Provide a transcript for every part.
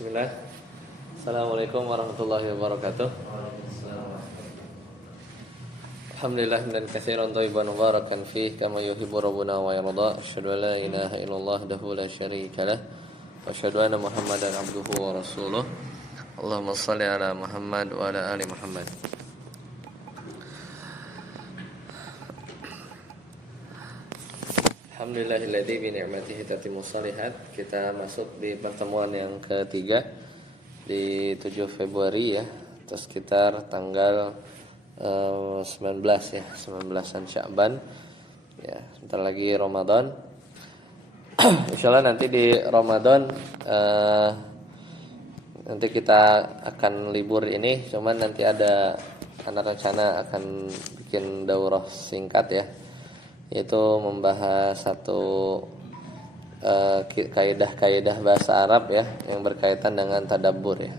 Bismillah. Assalamualaikum warahmatullahi wabarakatuh. Alhamdulillah dan katsiran thayyiban mubarakan fih kama yuhibbu rabbuna wa yarda. Asyhadu an la ilaha illallah wahdahu la syarika lah wa asyhadu anna Muhammadan abduhu wa rasuluh. Allahumma shalli ala Muhammad wa ala ali Muhammad. Alhamdulillahilladzi bi ni'matihi tatimmu shalihat. Kita masuk di pertemuan yang ketiga di 7 Februari ya, atau sekitar tanggal 19 ya, 19-an Sya'ban. Ya, sebentar lagi Ramadan. Insyaallah nanti di Ramadan nanti kita akan libur ini, cuman nanti ada rencana akan bikin daurah singkat ya, yaitu membahas satu kaidah-kaidah bahasa Arab ya yang berkaitan dengan tadabbur ya.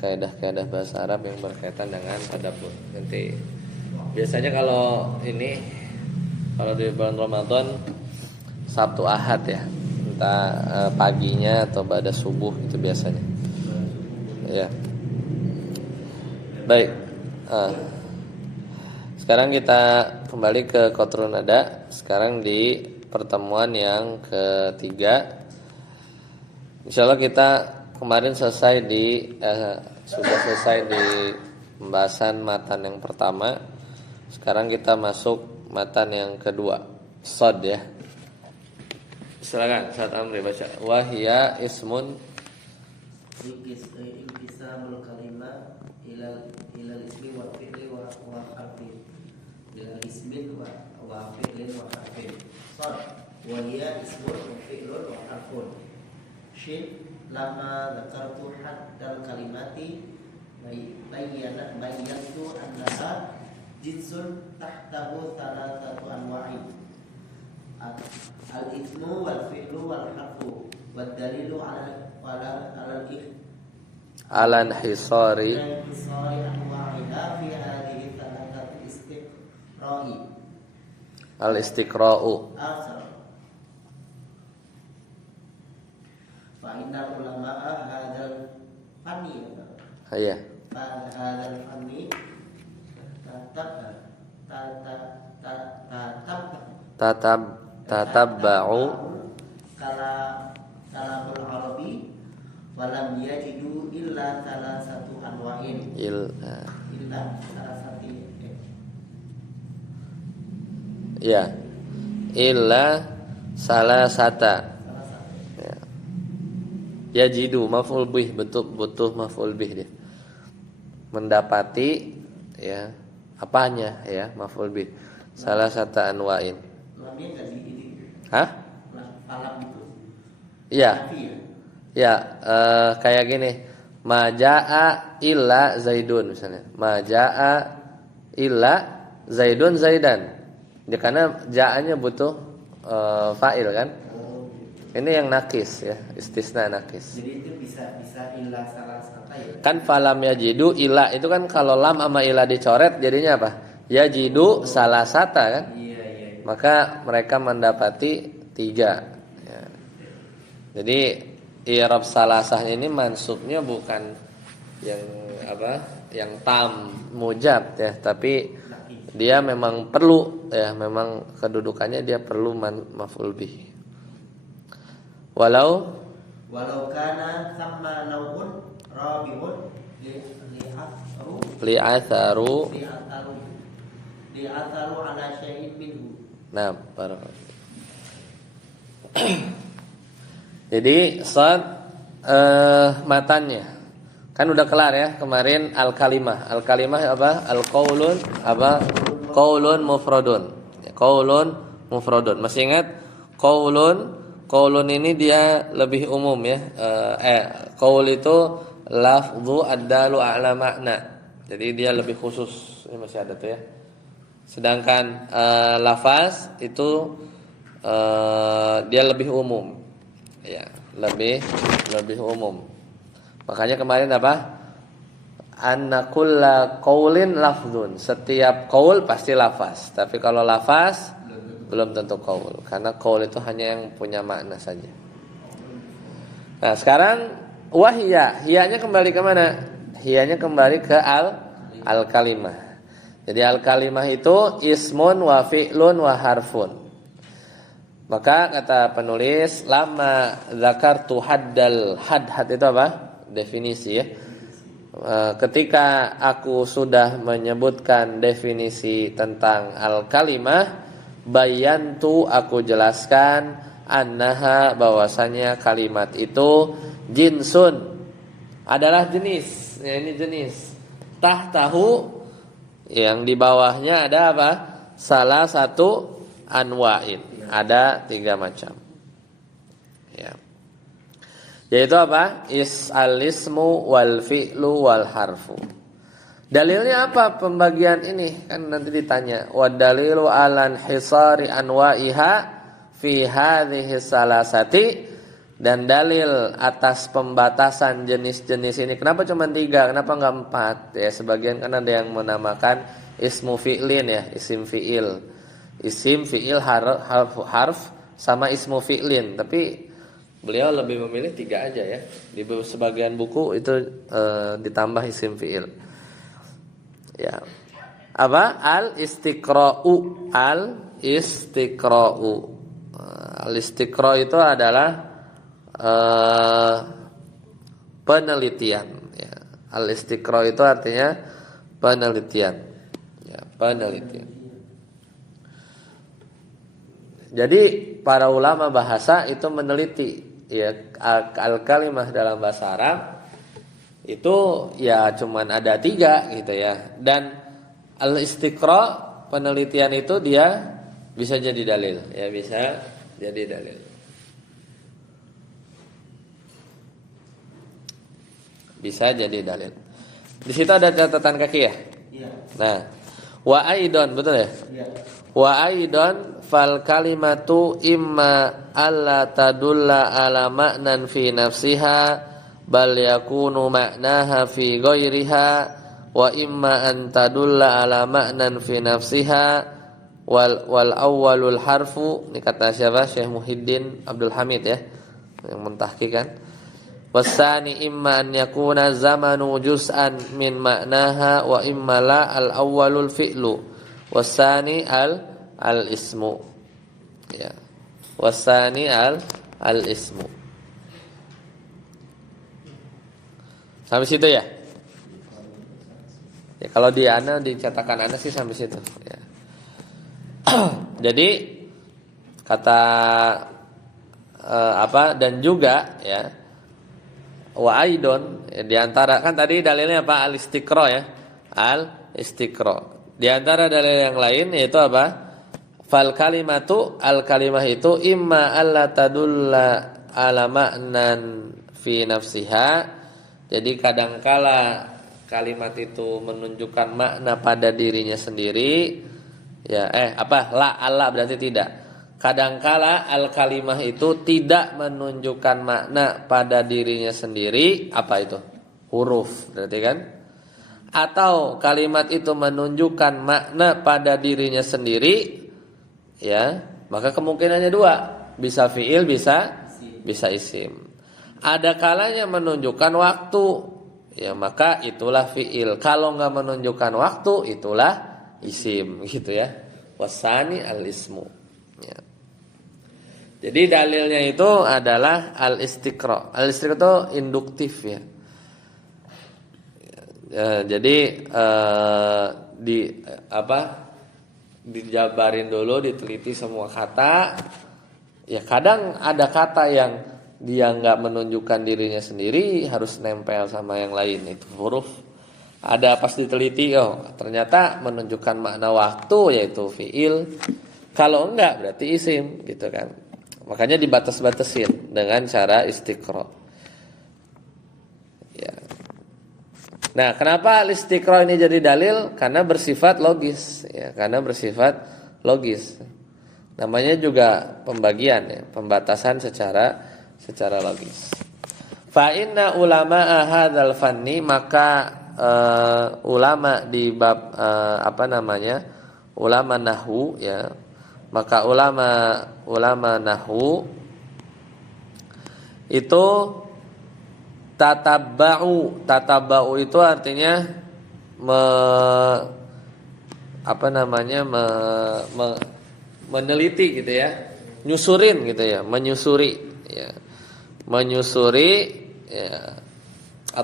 Kaidah-kaidah bahasa Arab yang berkaitan dengan tadabbur. Nanti biasanya kalau di bulan Ramadan Sabtu Ahad ya, entah paginya atau pada subuh itu biasanya. Ya. Baik. Sekarang kita kembali ke Qatrun Nada. Sekarang di pertemuan yang ketiga. Insyaallah kita kemarin sudah selesai di pembahasan matan yang pertama. Sekarang kita masuk matan yang kedua, Shad ya. Silakan Ustaz Amri baca. Wahia ismun Inqisamul kalimah ilal ismi wa fi'li wa harfi. Ilal ismin wa fi'lin wa harfin. Shad wa hiya ismun wa fi'lun wa harfun. Shin lama dzakartu haddal kalimati bayyantu annaha jinsun tahtahu thalathatu anwa'in. Al-ithmu wal fi'lu wal harfu wad dalilu ala al-hisari anwa'iha fi hadhihi thalathati istiqra'i. Al-istiqra'u. Fa innal ulama'a hadzal fanni. Iya. Hadzal fanni tatabba'u kalamul arabi walam yajidu illa salasatu anwa'in. Illa salasati. Ya. Illa salasata. Ya. Yajidu maf'ul bih, butuh maf'ul bih dia. Mendapati ya, apanya ya, maf'ul bih. Salasata anwa'in. Lamnya enggak di. Hah? Falam itu. Iya. Ya, kayak gini. Maja'a illa Zaidun misalnya. Maja'a illa Zaidun Zaidan. Ya, karena ja'anya butuh fa'il kan? Ini yang nakis ya, istisna nakis. Jadi itu bisa illa salah satu ya. Kan falam yajidu illa itu kan kalau lam sama illa dicoret jadinya apa? Yajidu salah sata kan? Iya. Maka mereka mendapati 3 ya. Jadi i'rab salasahnya ini mansubnya bukan yang yang tam mujab ya, tapi dia memang perlu ya, memang kedudukannya dia perlu maf'ul bih. Walau kana thamma nawun rabiun li'atharu ala syai'in minhu. Nah, barakallahu. Jadi shad matannya kan udah kelar ya kemarin. Al-kalimah apa? Al-qaulun apa? Qaulun mufradun. Qaulun mufradun. Masih ingat qaulun ini dia lebih umum ya. Qaul itu lafdhu ad-dalu ala makna. Jadi dia lebih khusus. Ini masih ada tuh ya. Sedangkan lafaz itu dia lebih umum. Ya, lebih umum. Makanya kemarin apa? Anna kulla qaulin lafdzun. Setiap qaul pasti lafaz. Tapi kalau lafaz belum tentu qaul, karena qaul itu hanya yang punya makna saja. Nah, sekarang wahia, hiyanya kembali ke mana? Hiyanya kembali ke al kalimah. Jadi al kalimah itu ismun wa fi'lun wa harfun. Maka kata penulis, lama zakartu haddal, had itu apa? Definisi ya. Ketika aku sudah menyebutkan definisi tentang al kalimah, bayantu, aku jelaskan, annaha, bahwasanya kalimat itu jinsun, adalah jenis. Ya, ini jenis. Tahtahu, yang di bawahnya ada apa? Salah satu anwa'in. Ada 3 macam. Ya. Yaitu apa? Al-ismu wal fi'lu wal harfu. Dalilnya apa pembagian ini? Kan nanti ditanya. Wa dalilu alan hisari anwa'iha fi hadhihi salasati. Dan dalil atas pembatasan jenis-jenis ini. Kenapa cuma 3? Kenapa enggak 4? Ya, sebagian kan ada yang menamakan ismu fi'lin ya, isim fi'il. Isim fi'il harf sama ismu fi'lin. Tapi beliau lebih memilih 3 aja ya. Di sebagian buku itu ditambah isim fi'il. Ya. Apa? Al-istiqra'u. Al-istiqra'u. Al-istiqra' itu adalah penelitian ya. Al-istiqra' itu artinya penelitian. Ya, penelitian. Jadi para ulama bahasa itu meneliti ya al-kalimah dalam bahasa Arab itu ya cuman ada 3 gitu ya. Dan al-istiqra', penelitian itu dia bisa jadi dalil ya, bisa jadi dalil. Bisa jadi dalil. Di situ ada catatan kaki ya? Iya. Nah, wa aidon, betul ya? Iya. Wa aidon fal kalimatu imma alla tadulla ala ma'nan fi nafsiha bal yakunu ma'naha fi ghairiha wa imma an tadulla ala ma'nan fi nafsiha wal awwalul harfu. Ini kata siapa? Syekh Muhyiddin Abdul Hamid ya, yang mentahqiqkan. Wasani imma an yakuna zamanu juz'an min ma'naha wa imma la al awwalul fi'lu wasani al ismu ya, wasani al ismu. Sampai situ ya? Ya kalau di ana, dicetakan ana sih sampai situ ya. Jadi kata apa, dan juga ya, wa aidon ya, di antara kan tadi dalilnya apa? Al istiqra ya, al istiqra. Di antara dalil yang lain yaitu apa? Fal kalimatu, al kalimah itu imma alla tadulla ala ma'nan fi nafsiha. Jadi kadangkala kalimat itu menunjukkan makna pada dirinya sendiri. Ya, la alla berarti tidak. Kadangkala al kalimah itu tidak menunjukkan makna pada dirinya sendiri. Apa itu? Huruf, berarti kan? Atau kalimat itu menunjukkan makna pada dirinya sendiri, ya, maka kemungkinannya 2, bisa fiil, bisa isim. Ada kalanya menunjukkan waktu, ya, maka itulah fiil. Kalau nggak menunjukkan waktu, itulah isim, gitu ya. Wasani al ismu. Ya. Jadi dalilnya itu adalah al istiqra. Al istiqra itu induktif ya. Jadi dijabarin dulu, diteliti semua kata. Ya kadang ada kata yang dia nggak menunjukkan dirinya sendiri, harus nempel sama yang lain, itu huruf. Ada pas diteliti, ternyata menunjukkan makna waktu, yaitu fiil. Kalau enggak berarti isim, gitu kan. Makanya dibatas-batasin dengan cara istiqra. Ya. Nah, kenapa al-istiqra ini jadi dalil? Karena bersifat logis, ya, karena bersifat logis. Namanya juga pembagian ya, pembatasan secara logis. Fa inna ulama hadzal fanni, maka ulama di bab ulama nahwu ya. Maka ulama nahwu itu Tatabba'u itu artinya meneliti gitu ya. Nyusurin gitu ya, menyusuri ya. Menyusuri ya.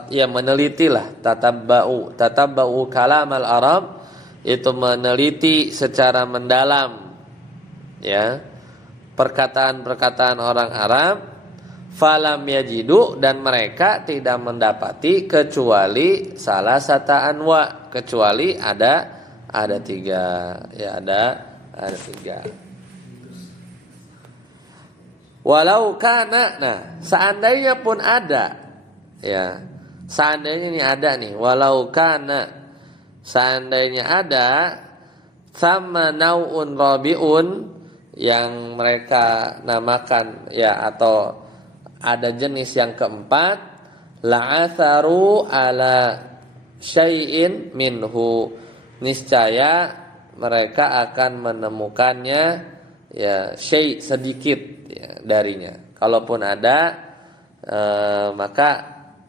Ya menelitilah tatabba'u kalam al-Arab itu meneliti secara mendalam ya perkataan-perkataan orang Arab. Falam yajidu, dan mereka tidak mendapati kecuali salah satu anwa, kecuali ada tiga ya, ada tiga. Walau kana, nah seandainya pun ada ya, seandainya ini ada nih, walau kana, seandainya ada sama nau'un rabi'un yang mereka namakan ya, atau ada jenis yang keempat, la'atharu ala syai'in minhu, niscaya mereka akan menemukannya ya syai' sedikit ya, darinya. Kalaupun ada maka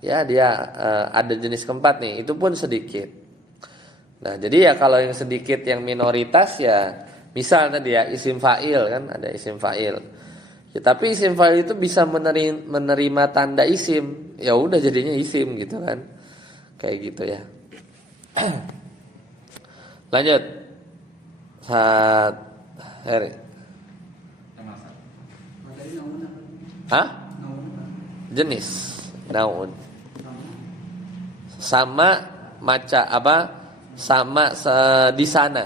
ya dia ada jenis keempat nih, itu pun sedikit. Nah, jadi ya kalau yang sedikit yang minoritas ya, misal tadi ya isim fa'il kan, ada isim fa'il. Ya, tapi isim fa'il itu bisa menerima tanda isim, ya udah jadinya isim gitu kan, kayak gitu ya. Lanjut, saat Heri. Hah? Jenis naun. Sama maca apa? Sama di sana.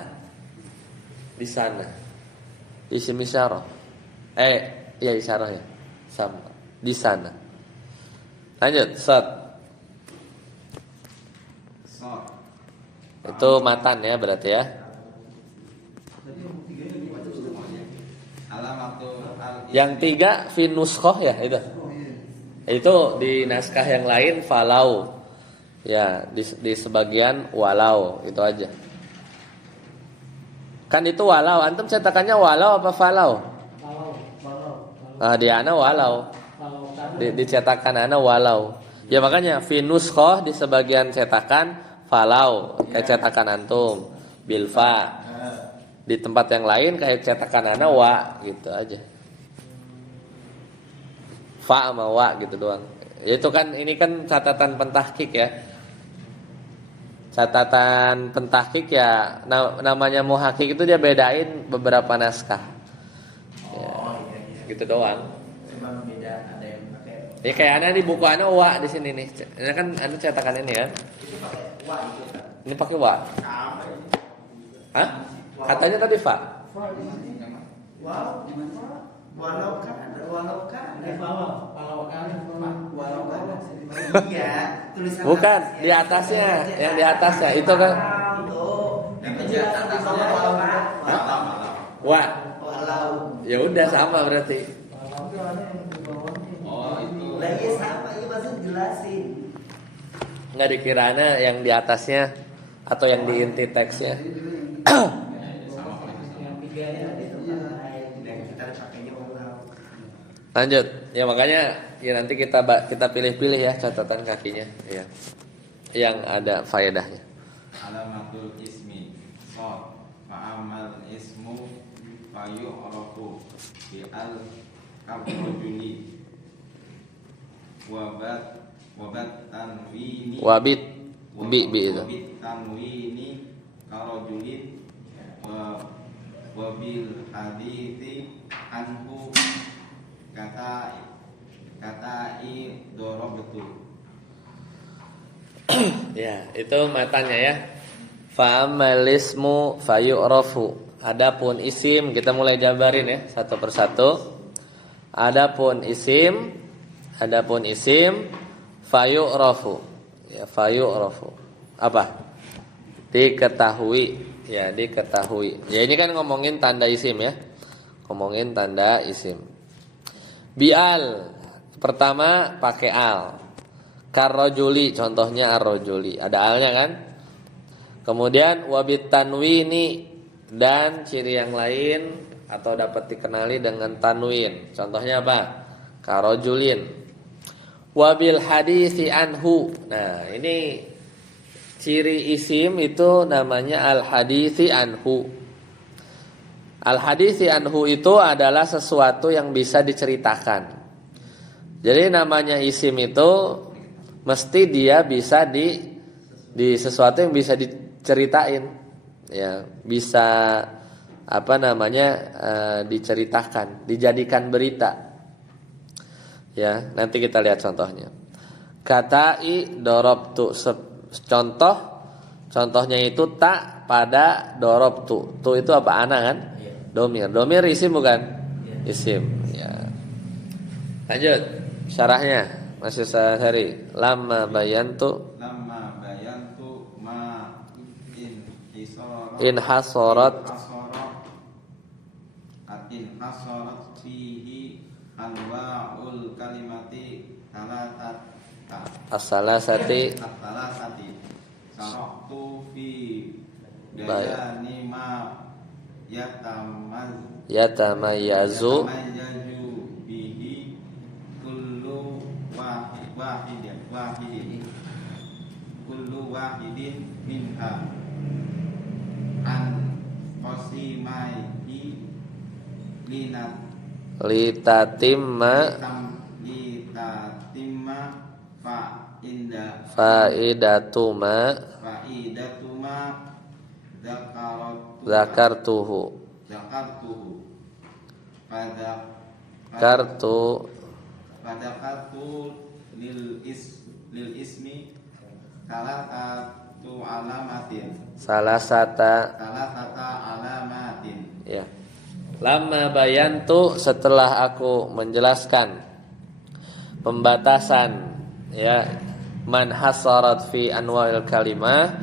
Di sana. Isim isyarah. Ya isyarah ya. Sama di sana. Lanjut, sat. Itu matan ya berarti ya. Yang tiga finuskoh ya itu. Itu di naskah yang lain falau. Ya, di sebagian walau, itu aja. Kan itu walau, antum cetakannya walau apa falau? Walau. Di ana walau. Dicetakan ana walau. Ya makanya finuskoh di sebagian cetakan falau, kayak cetakan antum bilfa. Di tempat yang lain kayak cetakan ana wa, gitu aja. Fa sama wa gitu doang. Itu kan ini kan catatan pentahkik ya. Catatan pentahkik ya, namanya muhakik itu dia bedain beberapa naskah. Ya, gitu doang. Memang beda, ada yang pakai. Ya kayak ana di buku ana wa di sini nih. Ini kan ana cetakan ini kan. Itu pakai wa itu kan. Ini pakai wa. Sama ini. Hah? Katanya tadi fa. Wow, walau kan. Iya, tulisan Bukan, di atasnya, yang di atasnya itu kan. Penjelasan di bawah walau kan. Wa. Walau. Ya udah sama berarti. Oh, itu. Lah iya sama, iya maksud jelasin. Enggak dikiranya yang di atasnya atau yang di inti teksnya. Lanjut. Ya makanya ya nanti kita pilih-pilih ya catatan kakinya ya. Yang ada faedahnya. Alamatul ismi shad fa'amal ismu fayu'rafu bi al rajuli wabat tanwini Wabit bi itu. wabit tanwini karajulin wabil hadithi anhu katai dorong betul. Ya, itu matanya ya. Fa'amal ismu fayu'rafu. Adapun isim kita mulai jabarin ya satu persatu. Adapun isim fayu'rafu. Ya, fayu'rafu. Apa? Diketahui. Ya, diketahui. Ya, ini kan ngomongin tanda isim ya. Ngomongin tanda isim. Bi'al. Pertama pakai al. Karrojuli, contohnya arrojuli, ada alnya kan. Kemudian wabit tanwini, dan ciri yang lain atau dapat dikenali dengan tanwin. Contohnya apa? Karrojulin. Wabil haditsi anhu. Nah, ini ciri isim itu namanya al haditsi anhu. Al haditsi anhu itu adalah sesuatu yang bisa diceritakan. Jadi namanya isim itu mesti dia bisa di sesuatu yang bisa diceritain, ya, bisa apa namanya diceritakan, dijadikan berita. Ya, nanti kita lihat contohnya. Katai dorobtu, contohnya itu tak pada dorobtu. Tu itu apa? Ana kan? Domir. Domir isim bukan? Isim. Ya. Lanjut. Syarahnya masih sehari. Lama bayantu ma in hasorat fihi anwa'ul kalimati as-salasati saraqtu fi bayani ma yatamayyazu bihi kullu wahidin minha an qasimaihi linat litatimma faidatuma zakartuhu kartu lil ismi salasata alamatin. Ya. Lama bayantu, setelah aku menjelaskan pembatasan, ya, man hasarat fi anwa'il kalimah,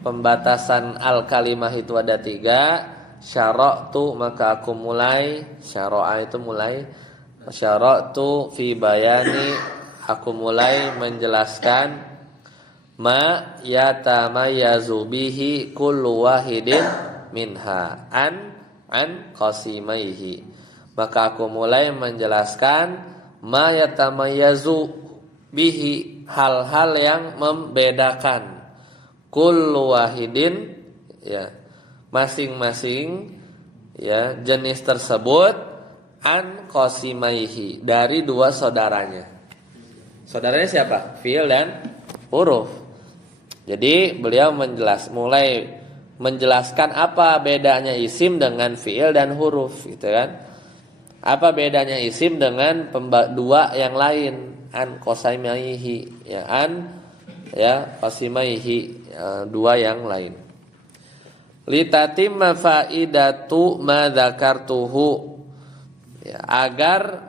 pembatasan al kalimah itu ada 3. Syara'tu, maka aku mulai, syara'a itu mulai, syara'tu fi bayani, aku mulai menjelaskan ma yatamayyazu bihi kullu wahidin minha an qasimaihi, maka aku mulai menjelaskan ma yatamayyazu bihi, hal-hal yang membedakan, kullu wahidin, ya, masing-masing, ya, jenis tersebut, an qasimaihi, dari 2 saudaranya. Saudaranya siapa? Fi'il dan huruf. Jadi beliau mulai menjelaskan apa bedanya isim dengan fi'il dan huruf, gitu kan? Apa bedanya isim dengan dua yang lain? An qasimaihi, ya, an, ya, qasimaihi, ya, 2 yang lain. Litatimma faidatu ma dzakartuhu, ya, agar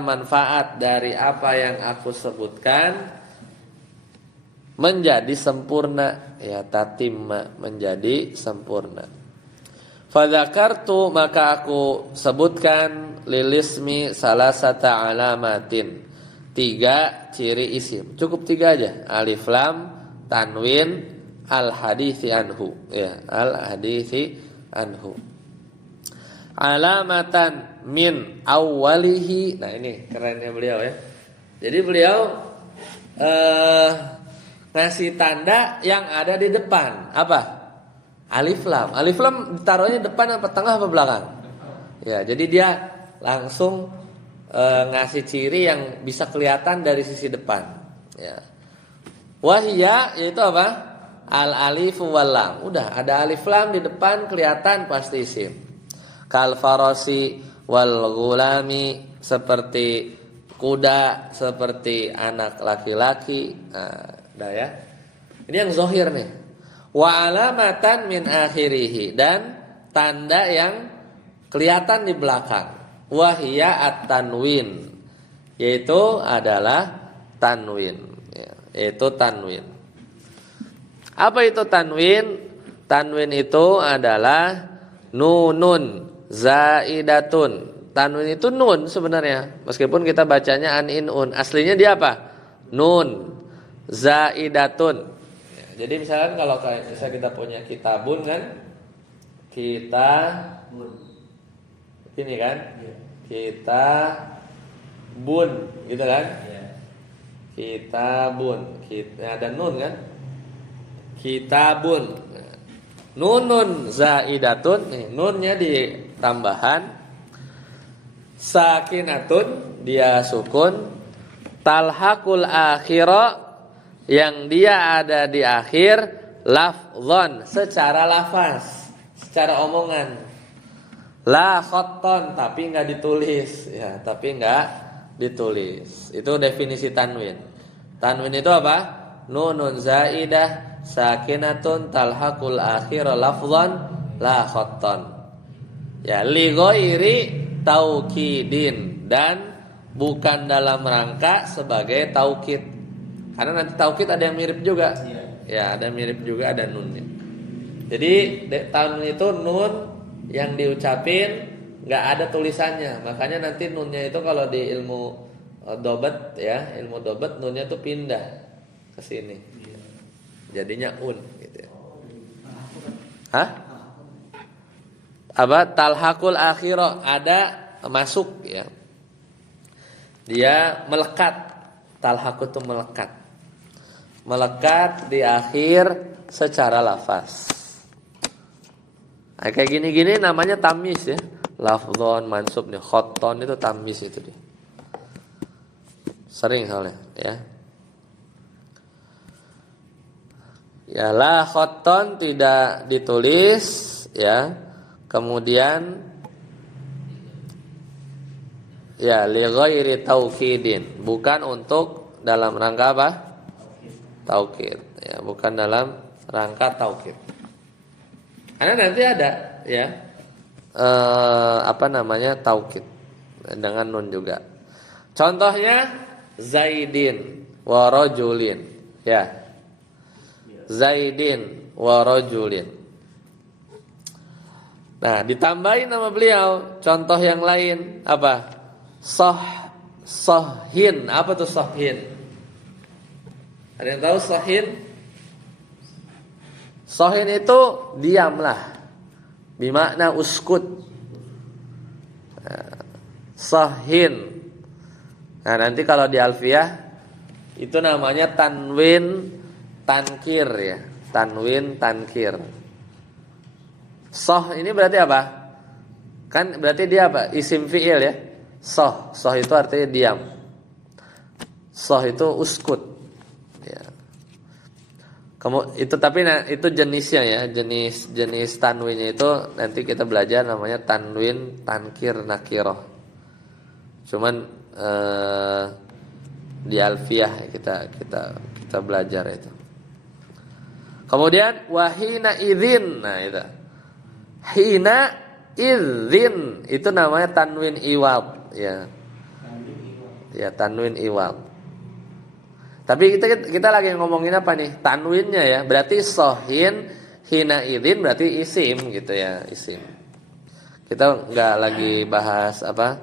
manfaat dari apa yang aku sebutkan menjadi sempurna, ya, tatimma, menjadi sempurna. Fadzakartu, maka aku sebutkan, lilismi salasata alamatin, 3 ciri isim. Cukup 3 aja. Alif lam, tanwin, al hadithi anhu, ya, al hadithi anhu. Alamatan min awwalihi. Nah, ini kerennya beliau, ya. Jadi beliau ngasih tanda yang ada di depan. Apa? Alif lam. Alif lam ditaruhnya depan apa tengah apa belakang? Ya, jadi dia langsung ngasih ciri yang bisa kelihatan dari sisi depan, ya. Wahia, yaitu apa? Al alifu wal lam. Udah ada alif lam di depan, kelihatan pasti isim. Kal farasi wal ghulami, seperti kuda, seperti anak laki-laki. Nah, udah, ya. Ini yang zahir nih. Wa alamatan min akhirih, dan tanda yang kelihatan di belakang. Wahia at-tanwin, yaitu adalah tanwin, ya, yaitu tanwin. Apa itu tanwin? Tanwin itu adalah nunun zaidatun. Tanwin itu nun sebenarnya, meskipun kita bacanya aninun. Aslinya dia apa? Nun zaidatun. Ya, jadi misalkan kalau misalnya kita punya kitabun kan, kita ini kan, kita bun, gitu kan? Ya. Kitabun. Ada nun kan? Kitabun. Nunun zaidatun, nih, nunnya di tambahan. Sakinatun, dia sukun. Talhaqul akhira, yang dia ada di akhir. Lafzon, secara lafaz, secara omongan. La khotton, tapi nggak ditulis, ya, tapi nggak ditulis. Itu definisi tanwin. Tanwin itu apa? Nunun zaidah sakinatun talhaqul akhir lafzan la khotton. Ya, li ghairi taukidin, dan bukan dalam rangka sebagai taukid. Karena nanti taukid ada yang mirip juga. Ya, ada yang mirip juga, ada nunnya. Jadi tanwin itu nun yang diucapin nggak ada tulisannya. Makanya nanti nunnya itu kalau di ilmu dobat, ya, ilmu dobat, nunnya tuh pindah ke sini. Jadinya un gitu ya. Hah? Apa? Talhaqul akhirah, ada masuk, ya. Dia melekat. Talhaqu itu melekat. Melekat di akhir secara lafaz. Nah, kayak gini-gini namanya tamyiz, ya. Lafzon, mansub nih, khotton itu tamyiz itu dia. Sering soalnya, ya. Ya, la khotton tidak ditulis, ya. Kemudian ya, li ghairi taukidin, bukan untuk dalam rangka apa? Taukid, ya, bukan dalam rangka taukid. Karena nanti ada, ya, apa namanya, taukid dengan nun juga. Contohnya Zaidin wa rajulin, ya. Zaidin wa rajulin. Nah, ditambahin nama beliau contoh yang lain apa? Sohin. Apa tuh sohin? Ada yang tahu sohin? Sohin itu diamlah, bimakna uskut. Sohin. Nah, nanti kalau di alfiyah itu namanya tanwin tankir, ya. Tanwin tankir. Soh ini berarti apa? Kan berarti dia apa? Isim fi'il, ya. Soh itu artinya diam. Soh itu uskut, ya. Itu tapi itu jenisnya, ya. Jenis tanwinnya itu nanti kita belajar namanya tanwin tankir nakiroh. Cuman di alfiyah kita belajar itu. Kemudian wahina idzin. Nah, itu. Hina idzin itu namanya tanwin iwad, ya. Ya, tanwin iwad. Tapi kita lagi ngomongin apa nih? Tanwinnya, ya. Berarti sohin, hina idzin berarti isim gitu, ya, isim. Kita nggak lagi bahas apa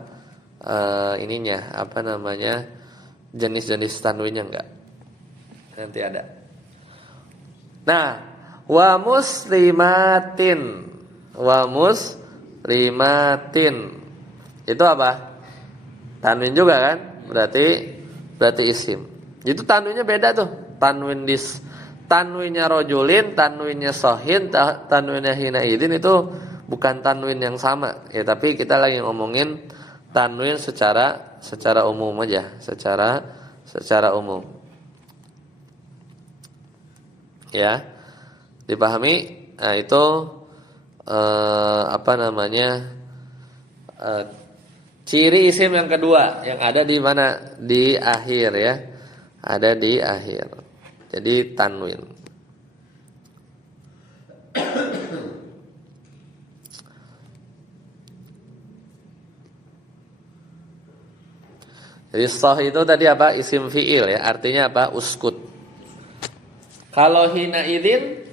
ininya, apa namanya, jenis-jenis tanwinnya, enggak. Nanti ada. Nah, wa muslimatin. Wa muslimatin. Itu apa? Tanwin juga kan? Berarti isim. Itu tanwinnya beda tuh. Tanwinnya rojulin, tanwinnya sohin, tanwinnya hinaidin itu bukan tanwin yang sama. Ya, tapi kita lagi ngomongin tanwin secara umum aja, secara umum. Ya, dipahami? Nah, itu apa namanya, ciri isim yang kedua yang ada di mana? Di akhir, ya, ada di akhir. Jadi tanwin. Jadi soh itu tadi apa? Isim fi'il, ya, artinya apa? Uskut. Kalau hinaidin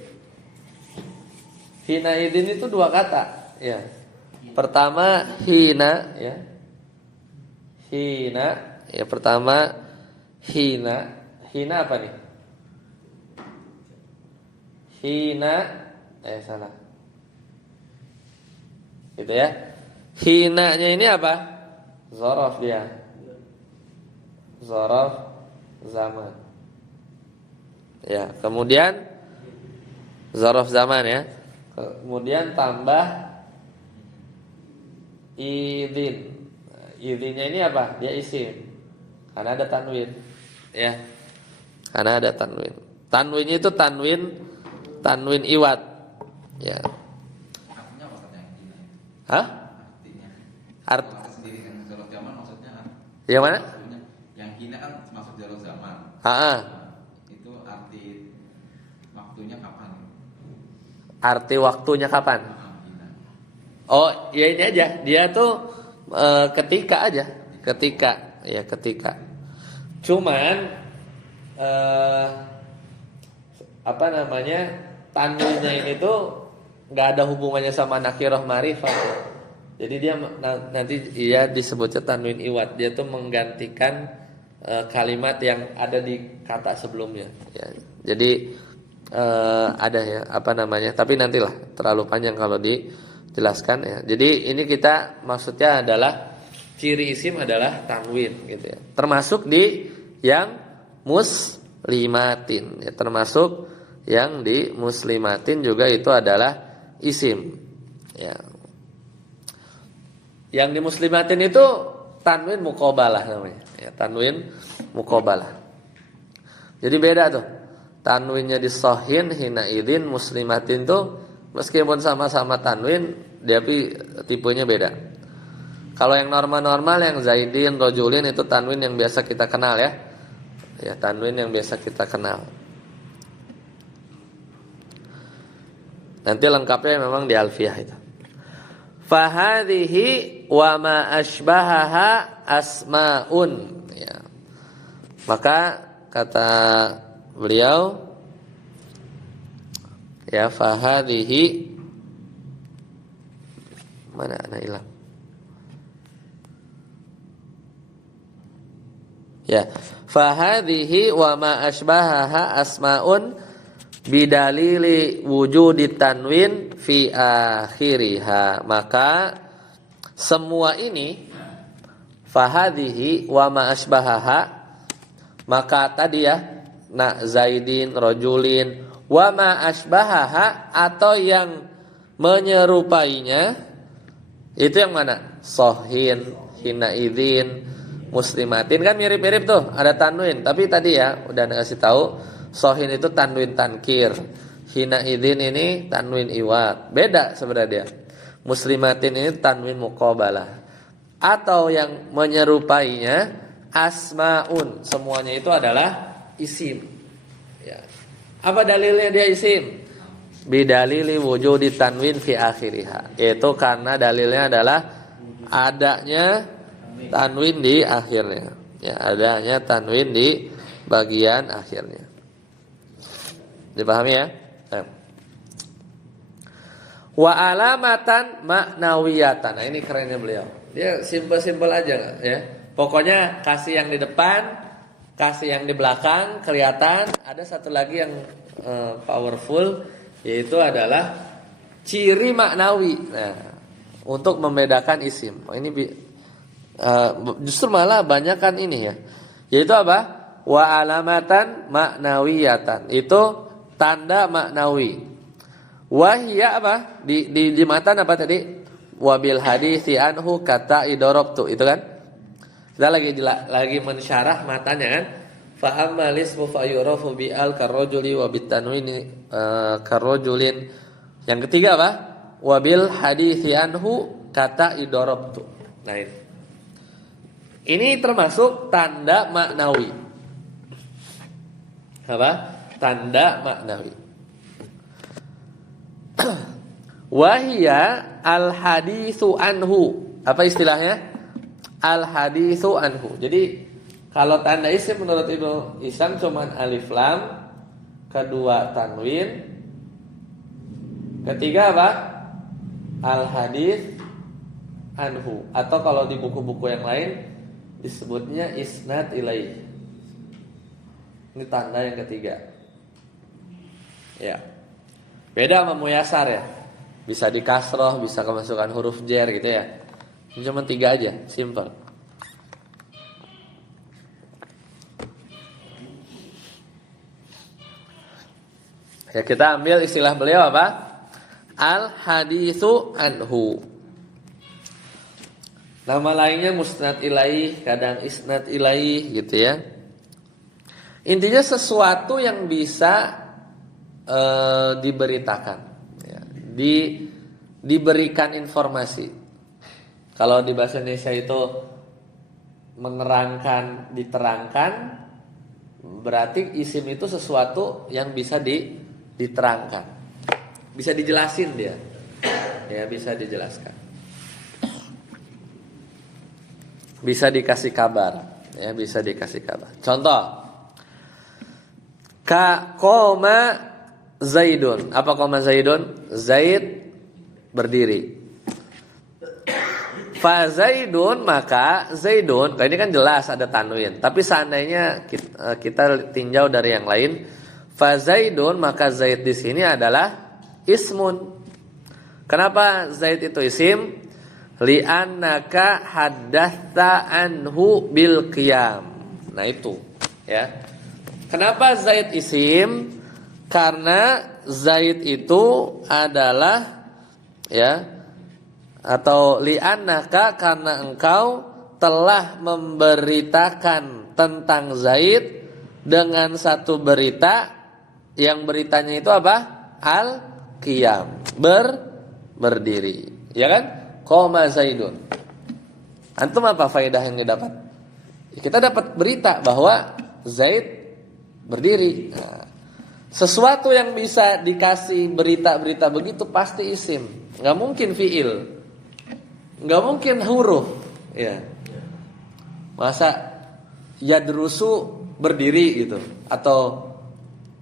itu dua kata, ya. Pertama hina, ya. Hina, ya, pertama hina. Hina apa nih? Hina, salah. Gitu, ya. Hinanya ini apa? Zorof dia. Zorof zaman. Ya, kemudian zorof zaman ya. Kemudian tambah idzin. Idzinnya ini apa? Dia isim. Karena ada tanwin. Ya. Karena ada tanwin. Tanwinnya itu tanwin iwat. Ya. Artinya apa katanya? Hah? Artinya. Art Maksud sendiri yang jalur zaman maksudnya apa? yang mana? Maksudnya, yang hina kan masuk jalur zaman. Ah, Itu arti waktunya kapan? arti waktunya kapan? Hina. Oh, ya ini aja. Dia tuh ketika aja. Ketika, ya ketika. Cuman apa namanya? Tanwinnya ini tuh nggak ada hubungannya sama nakirah ma'rifah. Jadi dia nanti dia disebutnya tanwin iwat. Dia tuh menggantikan kalimat yang ada di kata sebelumnya. Ya. Jadi ada ya apa namanya? Tapi nantilah terlalu panjang kalau dijelaskan ya. Jadi ini kita maksudnya adalah ciri isim adalah tanwin gitu ya. Termasuk di yang muslimatin ya, termasuk yang di muslimatin juga itu adalah isim ya. Yang di muslimatin itu tanwin muqabalah namanya ya, tanwin muqabalah. Jadi beda tuh. Tanwinnya di sohin hina idzin muslimatin tuh meskipun sama-sama tanwin tapi tipenya beda. Kalau yang normal-normal yang zaidin, rojulin itu tanwin yang biasa kita kenal ya. Ya, tanwin yang biasa kita kenal. Nanti lengkapnya memang di alfiyah itu. Fahadhihi wa ma asbahaha asmaun ya. Maka kata beliau ya fahadhihi mana ana hilang. Ya, fahadhihi wa ma asbahaha asmaun bidalili wujudi tanwin fi akhiriha. Maka semua ini fahadhihi wa ma asbahaha, maka tadi ya na zaidin rojulin wa ma asbahaha atau yang menyerupainya itu yang mana? Sohin, hina idzin, muslimatin kan mirip-mirip tuh, ada tanwin. Tapi tadi ya udah ngasih tahu sohin itu tanwin tankir, hina idzin ini tanwin iwat. Beda sebenarnya dia. Muslimatin ini tanwin muqabalah. Atau yang menyerupainya asmaun, semuanya itu adalah isim. Ya. Apa dalilnya dia isim? Bidalili wujudi tanwin fi akhiriha. Itu karena dalilnya adalah adanya tanwin di akhirnya. Ya, adanya tanwin di bagian akhirnya. Dipahami ya? Wa alamatan maknawiyatan. Nah, ini kerennya beliau. Dia simpel-simpel aja ya. Pokoknya kasih yang di depan, kasih yang di belakang kelihatan. Ada satu lagi yang powerful, yaitu adalah ciri maknawi. Nah, untuk membedakan isim. Ini justru malah banyak kan ini ya. Yaitu apa? Wa alamatan maknawiyatan. Itu tanda maknawi. Wahia apa? Di matan apa tadi? Wabil hadithi anhu kata idorobtu. Itu kan? Kita lagi mensyarah matanya kan? Fa amma lismu fa yurafu bi al karrajuli wa bitanwini karrajulin. Yang ketiga apa? Wabil hadithi anhu kata idorobtu. Nah ini termasuk tanda maknawi. Apa? Tanda maknawi. Wahia al haditsu anhu. Apa istilahnya? Al haditsu anhu. Jadi kalau tanda isim menurut Ibnu Hisam cuman alif lam, kedua tanwin, ketiga apa? Al hadits anhu. Atau kalau di buku-buku yang lain disebutnya isnad ilaih. Ini tanda yang ketiga. Ya. Beda sama muyasar ya. Bisa di kasroh, bisa kemasukan huruf jar gitu ya. Ini cuma 3 aja, simple. Ya, kita ambil istilah beliau apa? Al haditsu anhu. Nama lainnya musnad ilaih, kadang isnad ilaih gitu ya. Intinya sesuatu yang bisa diberitakan, ya, diberikan informasi. Kalau di bahasa Indonesia itu menerangkan, diterangkan, berarti isim itu sesuatu yang bisa diterangkan, bisa dijelasin dia, ya bisa dijelaskan, bisa dikasih kabar, ya bisa dikasih kabar. Contoh, ka koma Zaidun. Apa koma Zaidun? Zaid berdiri. Fa Zaidun, maka Zaidun, ini kan jelas ada tanwin. Tapi seandainya kita tinjau dari yang lain, fa Zaidun, maka Zaid di sini adalah ismun. Kenapa Zaid itu isim? Li'annaka haddatsa anhu bil qiyam. Nah itu, ya. Kenapa Zaid isim? Karena Zaid itu adalah, ya, atau li'annaka, karena engkau telah memberitakan tentang Zaid dengan satu berita, yang beritanya itu apa? Al-qiyam, berdiri, ya kan? Qoma Zaidun. Antum apa faedah yang didapat? Kita dapat berita bahwa Zaid berdiri. Nah, sesuatu yang bisa dikasih berita-berita begitu pasti isim, nggak mungkin fiil, nggak mungkin huruf, ya. Masa yadrusu berdiri gitu, atau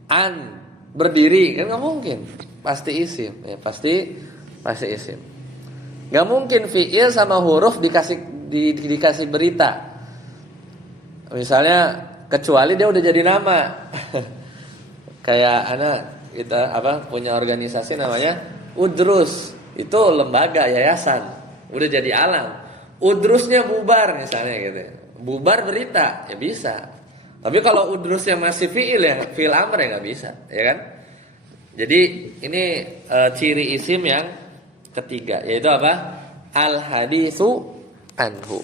an berdiri, kan nggak mungkin, pasti isim, ya pasti isim. Nggak mungkin fiil sama huruf dikasih berita, misalnya, kecuali dia udah jadi nama. Kayak anak kita punya organisasi namanya Udrus, itu lembaga yayasan, udah jadi alam. Udrusnya bubar misalnya gitu, bubar berita ya bisa. Tapi kalau udrusnya masih fiil, ya fiil amr, ya nggak bisa, ya kan? Jadi ini ciri isim yang ketiga, yaitu apa? Al haditsu anhu.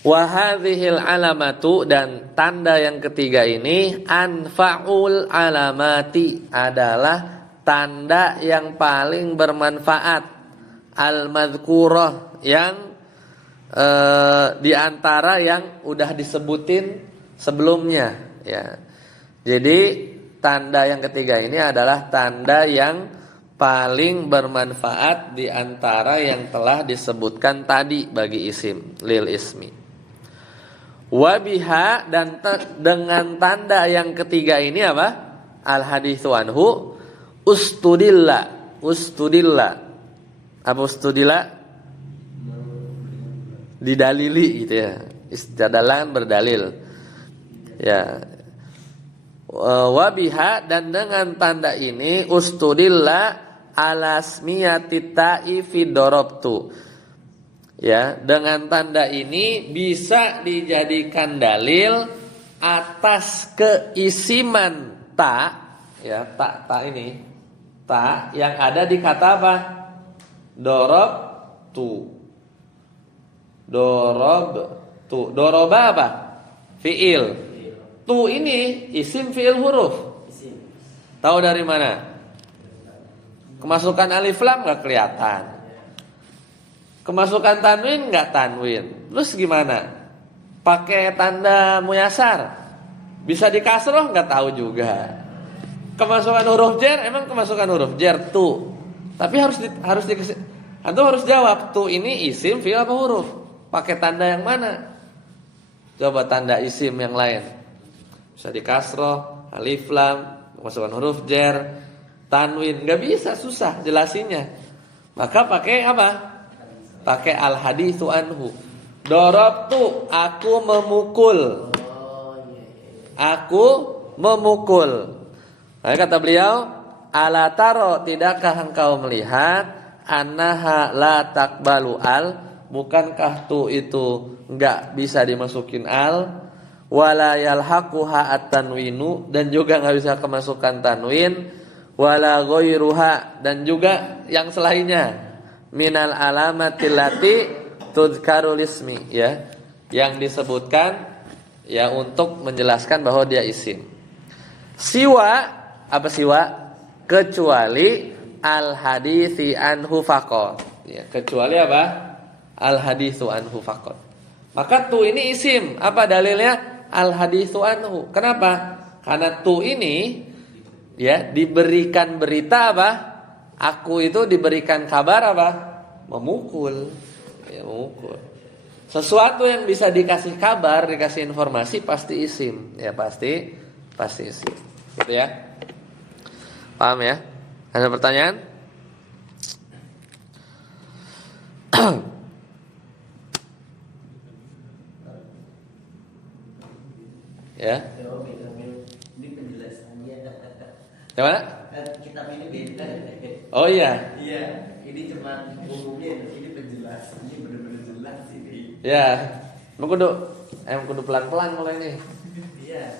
Wa hadhil alamatu, dan tanda yang ketiga ini anfa'ul alamati, adalah tanda yang paling bermanfaat, al-madhkurah, yang di antara yang udah disebutin sebelumnya, ya. Jadi tanda yang ketiga ini adalah tanda yang paling bermanfaat di antara yang telah disebutkan tadi bagi isim, lil ismi. Wabiha, dan dengan tanda yang ketiga ini apa? Al haditsu anhu ustudilla. Apa ustudilla? Didalili gitu ya. Istadalan berdalil. Ya. Wabiha, dan dengan tanda ini ustudilla alasmiyati ta'i fi darabtu. Ya, dengan tanda ini bisa dijadikan dalil atas keisiman ta, ya, ta ini, ta yang ada di kata apa? Darabtu. Doroba apa? Fiil. Tu ini isim fiil huruf. Tahu dari mana? Kemasukan alif lam nggak kelihatan. Kemasukan tanwin nggak tanwin. Terus gimana? Pakai tanda muyasar, bisa dikasroh nggak tahu juga. Kemasukan huruf jar, emang kemasukan huruf jar tu. Tapi antum harus jawab, tu ini isim fiil apa huruf? Pakai tanda yang mana? Coba tanda isim yang lain. Bisa dikasroh, alif lam, kemasukan huruf jar, tanwin, nggak bisa, susah jelasinnya. Maka pakai apa? Pakai al haditsu anhu. Darabtu, aku memukul. Aku memukul. Nah, kata beliau, ala taro, tidakkah engkau melihat, annaha la taqbalu al, bukankah tu itu enggak bisa dimasukin al, wala yalhaquha at-tanwinu, dan juga nggak bisa kemasukan tanwin, wala ghairuha, dan juga yang selainnya, minal alamatil lati tudkarul ismi, ya, yang disebutkan ya untuk menjelaskan bahwa dia isim. Siwa, apa siwa? Kecuali al hadithi anhu faqat, ya, kecuali apa? Al haditsu anhu faqat. Maka tu ini isim. Apa dalilnya? Al haditsu anhu. Kenapa? Karena tu ini ya diberikan berita apa? Aku itu diberikan kabar apa? Memukul. Ya, memukul. Sesuatu yang bisa dikasih kabar, dikasih informasi pasti isim. Ya, pasti isim. Gitu ya. Paham ya? Ada pertanyaan? Ya. Ini penjelasannya. Yang mana? Kitab ini beda. Oh iya. Iya, ini cuma umumnya, ini penjelasannya benar-benar jelas ini. Ya. Kudu pelan-pelan mulai nih. Iya.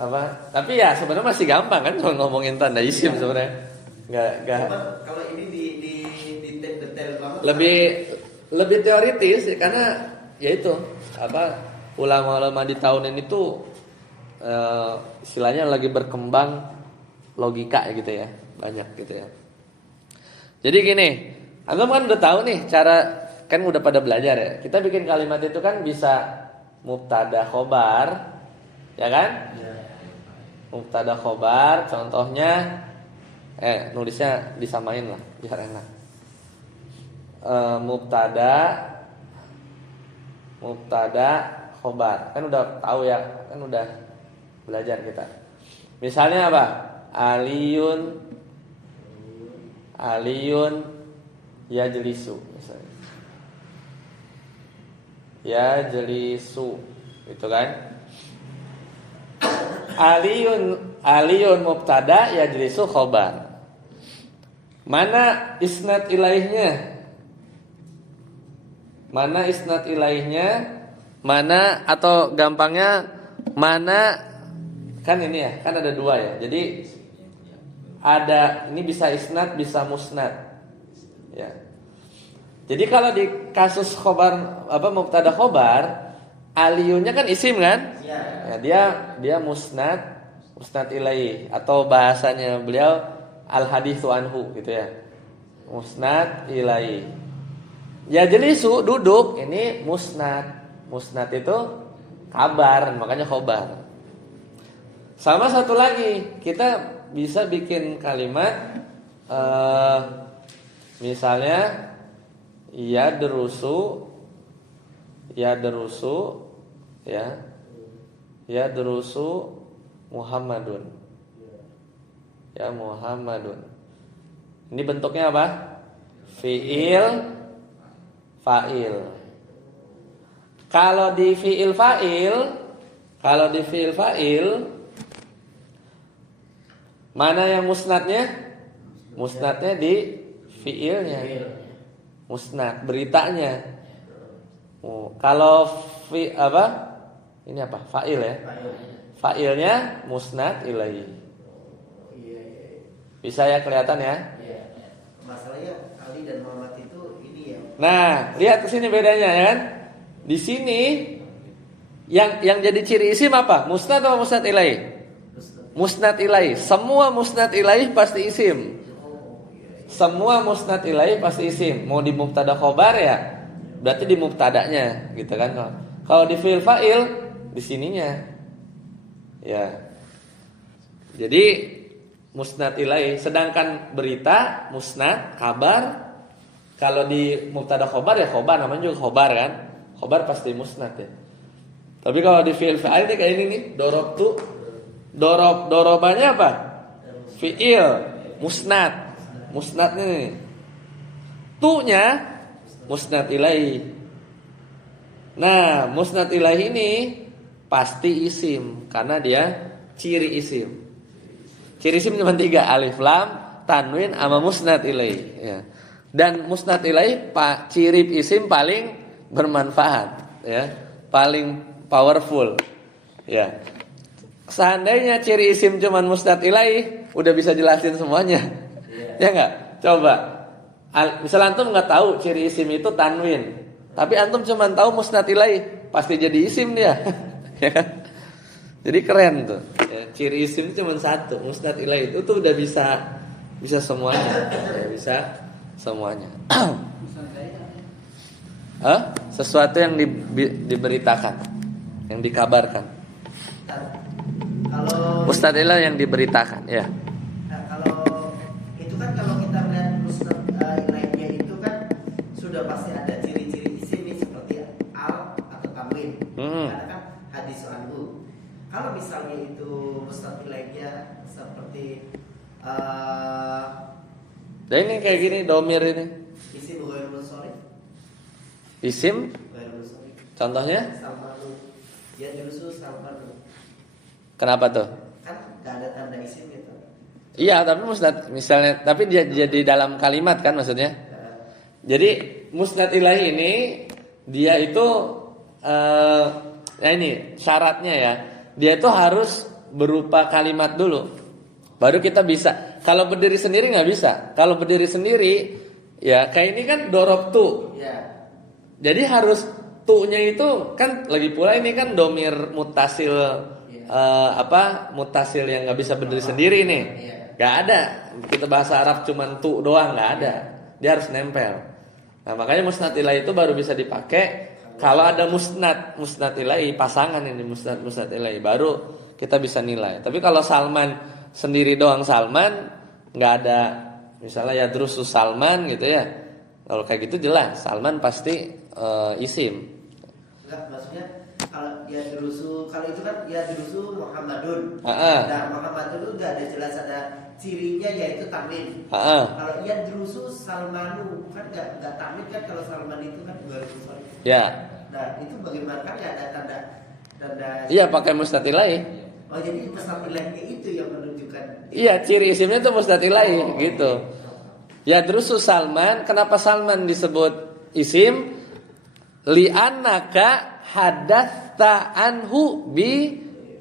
Apa? Tapi ya sebenarnya masih gampang kan kalau ngomongin tanda isim sebenarnya. Enggak. Cuma kalau ini di detail banget. Lebih teoritis ya, karena ya itu apa ulama-ulama di tahun ini tuh istilahnya lagi berkembang logika gitu ya, banyak gitu ya. Jadi gini, antum kan udah tahu nih cara, kan udah pada belajar ya. Kita bikin kalimat itu kan bisa mubtada khobar, ya kan? Ya. Mubtada khobar, contohnya nulisnya disamain lah biar enak. Mubtada khobar, kan udah tahu ya, kan udah belajar kita. Misalnya apa? Aliyun yajlisu misalnya. Yajlisu itu kan? Aliyun mubtada, yajlisu khobar. Mana isnad ilaihnya? Mana atau gampangnya mana? Kan ini ya, kan ada dua ya. Jadi ada, ini bisa isnad, bisa musnad. Ya. Jadi kalau di kasus khobar apa mubtada khobar, aliyunnya kan isim kan? Ya. Ya, dia musnad ilaih, atau bahasanya beliau al haditsu anhu gitu ya. Musnad ilaih. Ya jelisu duduk, ini musnad. Musnad itu kabar, makanya khobar. Sama satu lagi, kita bisa bikin kalimat misalnya yadrusu ya, yadrusu Muhammadun. Ya, Muhammadun. Ini bentuknya apa? Fi'il fa'il. Kalau di fi'il fa'il mana yang musnadnya? Musnadnya di fiilnya. Musnad beritanya. Kalau ini apa? Fa'il ya. Fa'ilnya musnad ilaihi. Bisa ya, kelihatan ya? Iya. Masalahnya Ali dan Muhammad itu ini ya. Nah, lihat ke sini bedanya ya kan? Di sini yang jadi ciri isim apa? Musnad atau musnad ilaihi? Musnad ilaih. Semua musnad ilaih pasti isim. Semua musnad ilaih pasti isim. Mau di mubtada khobar ya, berarti di mubtadanya gitu kan. Kalau di fi'il fa'il di sininya. Ya. Jadi musnad ilaih, sedangkan berita musnad, kabar, kalau di mubtada khobar ya khobar, namanya juga khobar kan. Khobar pasti musnad ya. Tapi kalau di fi'il fa'il ini kayak ini nih, dorobtu. Dorobannya apa? Fi'il, musnad. Musnadnya nih. Tu-nya musnad ilaih. Nah, musnad ilaih ini pasti isim karena dia ciri isim. Ciri isim cuma 3, alif lam, tanwin sama musnad ilaih ya. Dan musnad ilaih ciri isim paling bermanfaat ya, paling powerful. Ya. Seandainya ciri isim cuman musnad ilaih, udah bisa jelasin semuanya. Ya enggak? Coba. Misal antum enggak tahu ciri isim itu tanwin, tapi antum cuman tahu musnad ilaih, pasti jadi isim dia. Ya kan? Jadi keren tuh. Ya, ciri isim itu cuma satu, musnad ilaih itu tuh udah bisa semuanya. Ya, bisa semuanya. Sesuatu yang diberitakan, yang dikabarkan. Kalau Musnad ilaih yang diberitakan, ya. Nah, kalau itu kan kalau kita melihat musnad ilaihnya itu kan sudah pasti ada ciri-ciri isim nih, seperti al atau tanwin. Karena kan hadis anhu. Kalau misalnya itu musnad ilaihnya seperti Dan ini kayak gini domir ini. isim ghairul munsharif. Isim, Ghairul munsharif. contohnya Salmanu. Ya jurusu salmanu. kenapa tuh? Kan nggak ada tanda isim gitu. Iya, tapi musnad misalnya, tapi dia jadi dalam kalimat kan maksudnya. Jadi musnad ilahi ini dia itu ya ini syaratnya ya. Dia itu harus berupa kalimat dulu. Baru kita bisa. Kalau berdiri sendiri nggak bisa. Kalau berdiri sendiri ya kayak ini kan dorob tu. Ya. Jadi harus tu-nya itu kan lagi pula ini kan domir mutasil mutasil yang nggak bisa berdiri sendiri nih. Nggak ada. Kita bahasa Arab cuman tu doang nggak ada. Dia harus nempel. Nah makanya musnad ilahi itu baru bisa dipakai kalau ada musnad ilahi pasangan ini musnad ilahi baru kita bisa nilai. Tapi kalau Salman sendiri doang Salman nggak ada misalnya ya drusus Salman gitu ya. Kalau kayak gitu jelas Salman pasti isim. Enggak, maksudnya kalau ya drusu, kalau itu kan ya drusu Muhammadun. Nah, Muhammadun itu udah ada jelas ada cirinya yaitu tanwin. Kalau ya drusu Salmanu kan enggak tanwin kan, kalau Salman itu kan dua sorry. Ya. Nah, itu bagaimana kan ya ada tanda. Iya, pakai musnad ilahi. Oh, jadi musnad ilahnya itu yang menunjukkan. Iya, ciri isimnya itu musnad ilahi gitu. Ya drusu Salman, kenapa Salman disebut isim? Li'annaka hadatsta anhu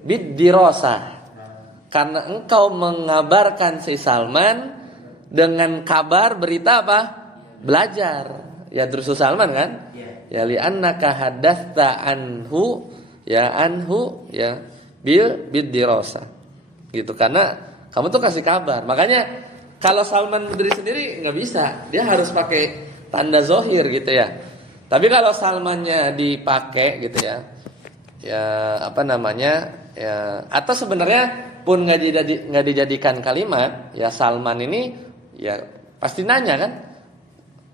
bidirasah. Karena engkau mengabarkan si Salman dengan kabar berita apa? Belajar. Ya drusu Salman kan? Ya li'annaka hadatsta anhu ya bidirasah. Gitu karena kamu tuh kasih kabar. Makanya kalau Salman berdiri sendiri nggak bisa. Dia harus pakai tanda zohir gitu ya. Tapi kalau Salmannya dipakai gitu ya, ya apa namanya, ya atau sebenarnya pun nggak dijadikan kalimat, ya Salman ini ya pasti nanya kan,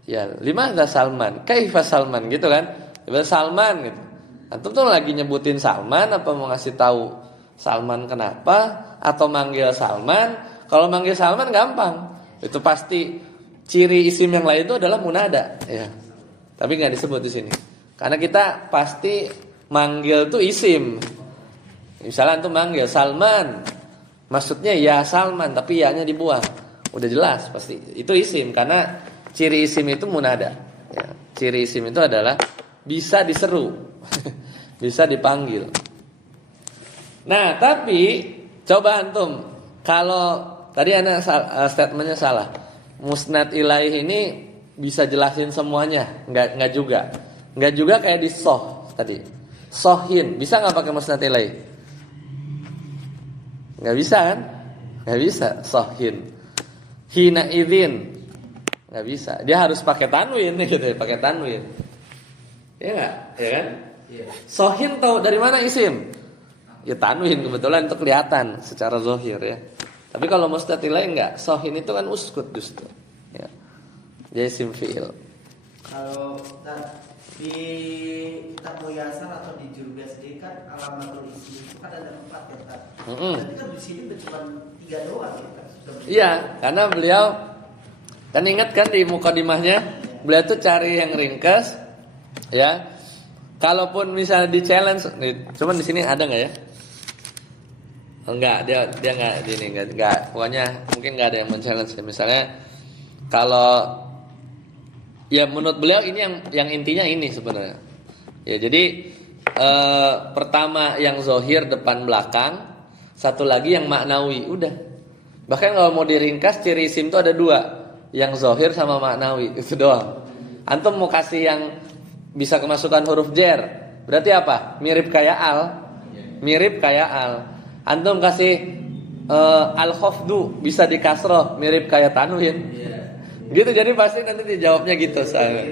ya limadza Salman, kaifa Salman gitu kan, ibarat Salman gitu. Antum tuh lagi nyebutin Salman apa mau ngasih tahu Salman kenapa atau manggil Salman? Kalau manggil Salman gampang, itu pasti ciri isim yang lain itu adalah munada, ya. Tapi nggak disebut di sini. Karena kita pasti manggil tuh isim. Misalnya antum manggil Salman, maksudnya ya Salman, tapi ya-nya dibuang. Udah jelas pasti itu isim karena ciri isim itu munada. Ya, ciri isim itu adalah bisa diseru, bisa dipanggil. Nah, tapi coba antum kalau tadi anak statementnya salah. Musnad ilaih ini bisa jelasin semuanya, nggak juga kayak di soh tadi. Sohin bisa nggak pakai musnad ilaih? Nggak bisa kan? Nggak bisa. Sohin, hina idzin nggak bisa. Dia harus pakai tanwin gitu ya, pakai tanwin. Ya nggak, ya kan? Sohin tahu dari mana isim? Ya tanwin kebetulan itu kelihatan secara zohir ya. Tapi kalau musnad ilaih nggak. Sohin itu kan uskut justru. Ya. Jadi isim fi'il. Kalau di kitab Muyasar atau di Jurubiyah sendiri kan alamatul isim itu kan ada 4 ya kan. Jadi kan di sini cuma 3 doang ya kan. Iya, karena beliau kan ingat kan di mukadimahnya beliau tuh cari yang ringkas, ya. Kalaupun misalnya di challenge, cuman di sini ada nggak ya? Enggak, dia nggak gini, nggak. Pokoknya mungkin nggak ada yang men-challenge. Misalnya kalau ya menurut beliau ini yang intinya ini sebenarnya. Ya jadi pertama yang zohir depan belakang, satu lagi yang maknawi, udah. Bahkan kalau mau diringkas ciri isim itu ada dua, yang zohir sama maknawi, itu doang. Antum mau kasih yang bisa kemasukan huruf jer, berarti apa? Mirip kayak al, mirip kayak al. Antum kasih al-khafdu bisa dikasroh, mirip kayak tanwin. Gitu, jadi pasti nanti dijawabnya gitu soalnya.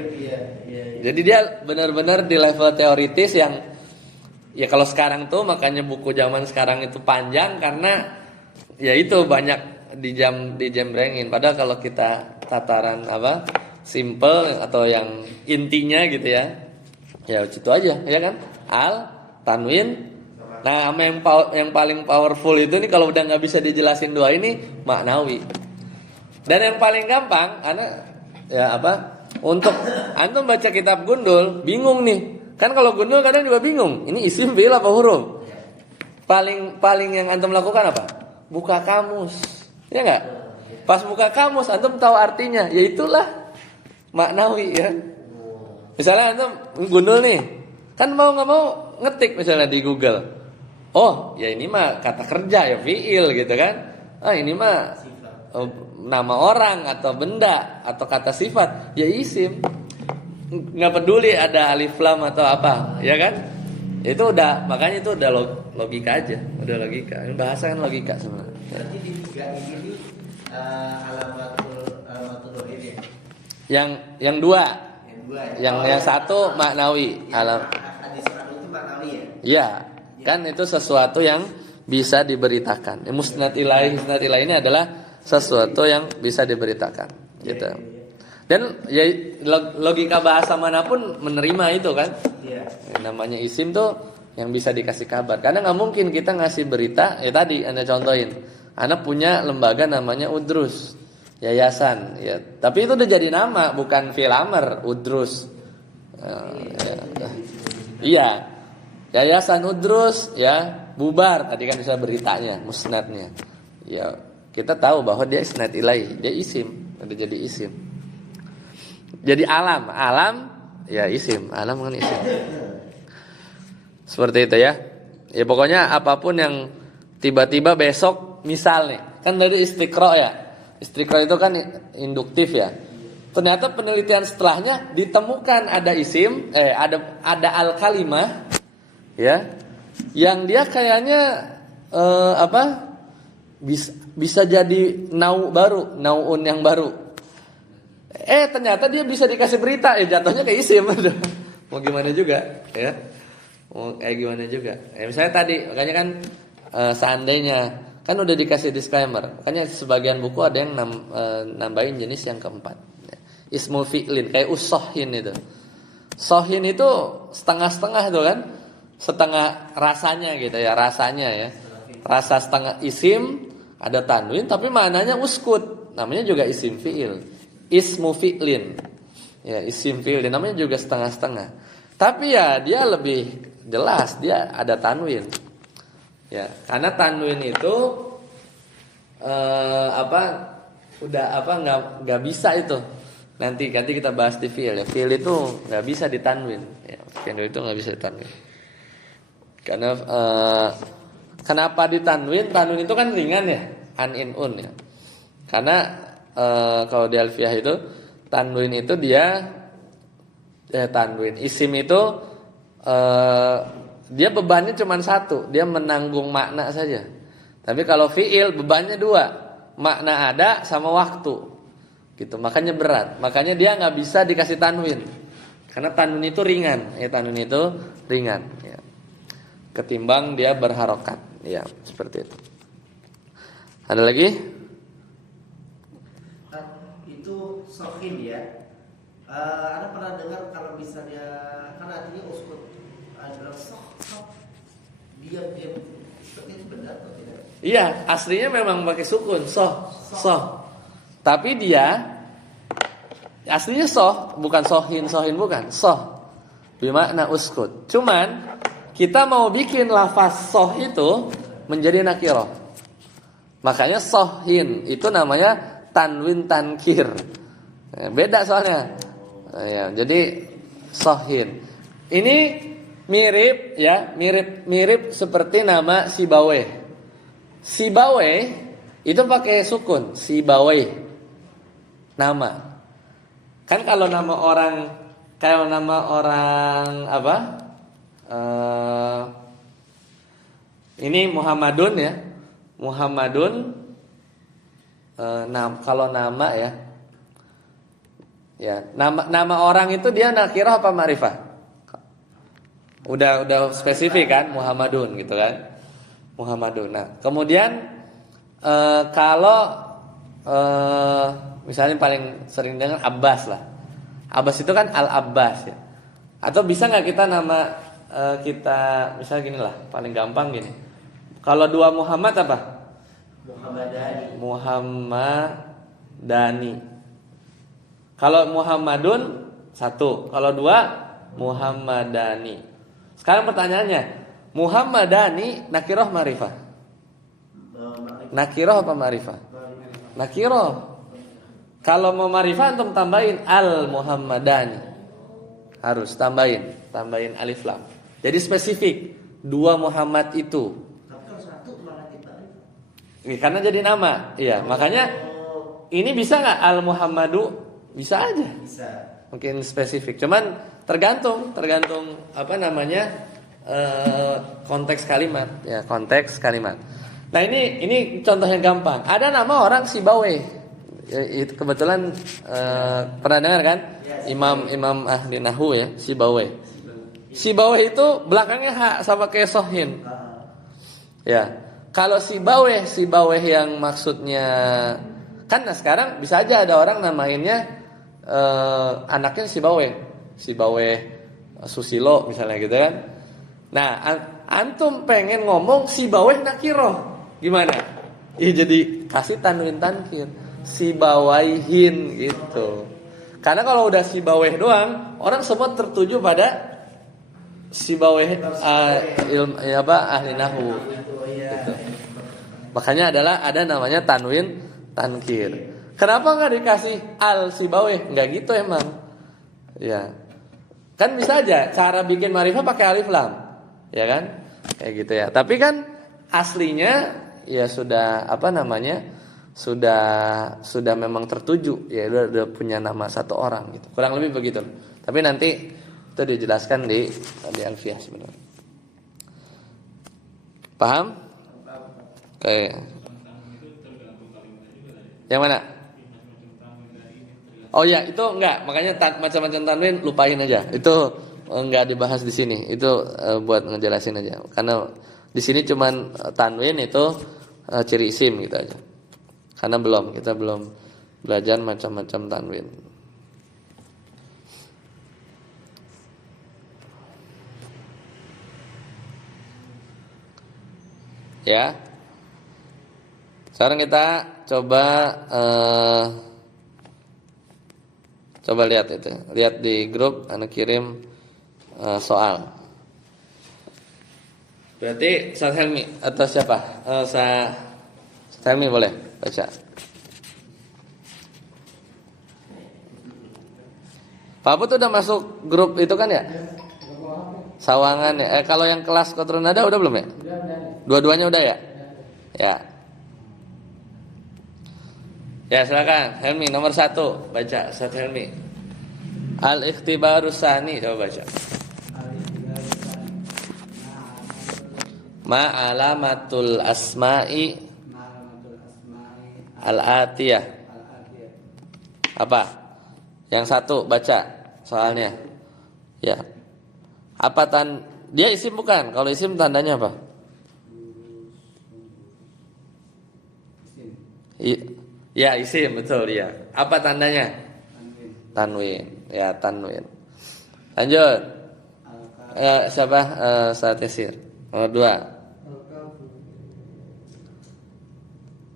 Jadi dia benar-benar di level teoritis yang ya kalau sekarang tuh makanya buku zaman sekarang itu panjang karena ya itu banyak dijembrengin. Padahal kalau kita tataran apa simple atau yang intinya gitu ya, ya itu aja ya kan, al, tanwin. Nah sama yang paling powerful itu nih kalau udah nggak bisa dijelasin dua ini maknawi. Dan yang paling gampang karena ya apa, untuk antum baca kitab Gundul bingung nih kan, kalau Gundul kadang juga bingung ini isim fi'il apa huruf. Paling yang antum lakukan apa? Buka kamus, ya nggak? Pas buka kamus antum tahu artinya, ya itulah maknawi ya. Misalnya antum Gundul nih, kan mau nggak mau ngetik misalnya di Google, oh ya ini mah kata kerja ya fi'il gitu kan, ini mah nama orang atau benda atau kata sifat ya isim, nggak peduli ada alif lam atau apa ya kan, itu udah, makanya itu udah logika aja, udah logika. Bahasa kan logika sebenarnya. Berarti di tiga ini alamatul dohir ya. Yang dua ya. yang satu maknawi alam. Hadis itu maknawi ya. Ya kan itu sesuatu yang bisa diberitakan. Musnad ilaih ini adalah sesuatu yang bisa diberitakan gitu. Dan ya logika bahasa manapun menerima itu kan. Namanya isim tuh yang bisa dikasih kabar. Karena nggak mungkin kita ngasih berita. Ya tadi Anda contohin, Anda punya lembaga namanya Udrus, yayasan. Ya, tapi itu udah jadi nama, bukan fi'il amr, Udrus. Iya, yayasan Udrus ya bubar. Tadi kan bisa beritanya, musnadnya. Ya kita tahu bahwa dia isnad ilahi, dia isim, udah jadi isim. Jadi alam ya isim, alam kan isim. Seperti itu ya. Ya pokoknya apapun yang tiba-tiba besok misalnya, kan dari istiqra ya. Istiqra itu kan induktif ya. Ternyata penelitian setelahnya ditemukan ada isim, ada al-kalimah ya, yang dia kayaknya bisa jadi nau'un yang baru. Ternyata dia bisa dikasih berita, jatuhnya kayak isim. Mau gimana juga, ya? Mau kayak gimana juga. Misalnya tadi, makanya kan seandainya kan udah dikasih disclaimer. Makanya sebagian buku ada yang nambahin jenis yang keempat. Ismul fi'lin, kayak usohin itu. Sohin itu setengah-setengah tuh kan, setengah rasanya gitu ya, rasanya ya. Rasa setengah isim, ada tanwin tapi maknanya uskut, namanya juga isim fi'il. Ismu fi'lin. Ya, isim fi'il namanya juga setengah-setengah. Tapi ya dia lebih jelas, dia ada tanwin. Ya, karena tanwin itu nggak bisa itu. Nanti kita bahas di fi'il ya. Fi'il itu nggak bisa ditanwin. Ya, fi'il itu nggak bisa ditanwin. Karena kenapa ditanwin? Tanwin itu kan ringan ya, an in un ya. Karena kalau di alfiah itu tanwin itu dia tanwin isim itu dia bebannya cuma satu, dia menanggung makna saja. Tapi kalau fi'il bebannya dua, makna ada sama waktu. Gitu, makanya berat. Makanya dia nggak bisa dikasih tanwin. Karena tanwin itu ringan, tanwin itu ringan ya. Ketimbang dia berharokat. Ya, seperti itu. Ada lagi? Itu sohin ya. Ada pernah dengar kalau misalnya kan artinya uskut adalah sok diam seperti itu, benar atau tidak? Iya, aslinya memang pakai sukun, soh. Tapi dia aslinya soh, bukan sohin bukan, soh. Bermakna uskut. Cuman kita mau bikin lafaz soh itu menjadi nakirah. Makanya sohin itu namanya tanwin tankir. Beda soalnya. Ya, jadi sohin. Ini Mirip ya, mirip seperti nama Sibaweh. Sibaweh itu pakai sukun, Sibaweh. Nama. Kan kalau nama orang apa? Ini Muhammadun ya. Muhammadun kalau nama ya. Ya, nama orang itu dia nakirah apa ma'rifah? Udah spesifik kan Muhammadun gitu kan. Muhammadun. Nah, kemudian kalau misalnya paling sering dengar Abbas lah. Abbas itu kan Al-Abbas ya. Atau bisa nggak kita nama kita misalnya gini lah, paling gampang gini. Kalau dua Muhammad apa? Muhammadani. Kalau Muhammadun satu, kalau dua Muhammadani. Sekarang pertanyaannya, Muhammadani nakirah ma'rifah? Nakirah apa ma'rifah? Nakirah. Kalau mau ma'rifah antum tambahin al Muhammadani. Harus tambahin alif lam. Jadi spesifik dua Muhammad itu. Karena jadi nama. Iya, makanya ini bisa nggak al Muhammadu? Bisa aja. Bisa. Mungkin spesifik. Cuman tergantung apa namanya konteks kalimat. Ya, konteks kalimat. Nah ini contoh yang gampang. Ada nama orang Sibaweh. Itu kebetulan pernah dengar kan? Imam ahli nahwu ya, Sibaweh. Sibaweh itu belakangnya ha sama kayak sohin. Ya. Kalau Sibaweh yang maksudnya kan sekarang bisa aja ada orang namainnya anaknya Sibaweh Susilo misalnya gitu kan. Nah, antum pengen ngomong Sibaweh nakiroh, gimana? Ya jadi kasih tanwin tankir, Sibawaihin gitu. Karena kalau udah Sibaweh doang, orang semua tertuju pada Sibaweh ahli nahwu. Gitu. Makanya ada namanya tanwin tankir. Kenapa nggak dikasih al Sibaweh? Nggak gitu emang. Ya, kan bisa aja cara bikin ma'rifah pakai alif lam, ya kan? Kayak gitu ya. Tapi kan aslinya ya sudah apa namanya? Sudah memang tertuju. Ya udah punya nama satu orang gitu. Kurang lebih begitu. Tapi nanti itu dijelaskan di Alfiyah sebenarnya. Paham? Oke. Yang mana? Oh ya, itu enggak. Makanya macam-macam tanwin lupain aja. Itu enggak dibahas di sini. Itu buat ngejelasin aja. Karena di sini cuman tanwin itu ciri isim gitu aja. Karena kita belum belajar macam-macam tanwin. Ya. Sekarang kita coba lihat itu. Lihat di grup anak kirim soal. Berarti Ustaz Helmi atau siapa? Ustaz Helmi boleh baca. Pak Abu tuh udah masuk grup itu kan ya? Sawangan ya. Kalau yang kelas Qotronada udah belum ya? Dua-duanya udah ya? Ya. Ya silakan Helmi nomor 1 baca Ustaz Helmi. Al-ikhtibarus tsani coba baca. Ma alamatul asma'i al-atiyah. Apa? Yang 1 baca soalnya. Ya. Apa dia isim bukan? Kalau isim tandanya apa? Ya isim betul ya. Apa tandanya? Tanwin. Ya tanwin. Lanjut. Siapa? Ustaz Yasir. Nomor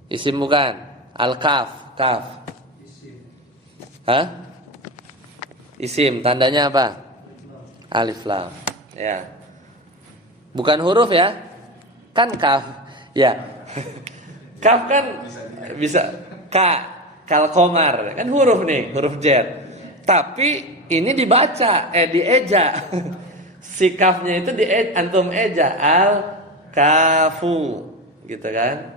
2. Isim bukan? Al-kaf. Kaf. Hah? Isim tandanya apa? Alif lam. Ya. Bukan huruf ya? Kan kaf. Ya. Kaf kan bisa kal komar kan huruf nih, huruf jar. Tapi ini dibaca dieja Si kafnya itu antum eja al kafu, gitu kan?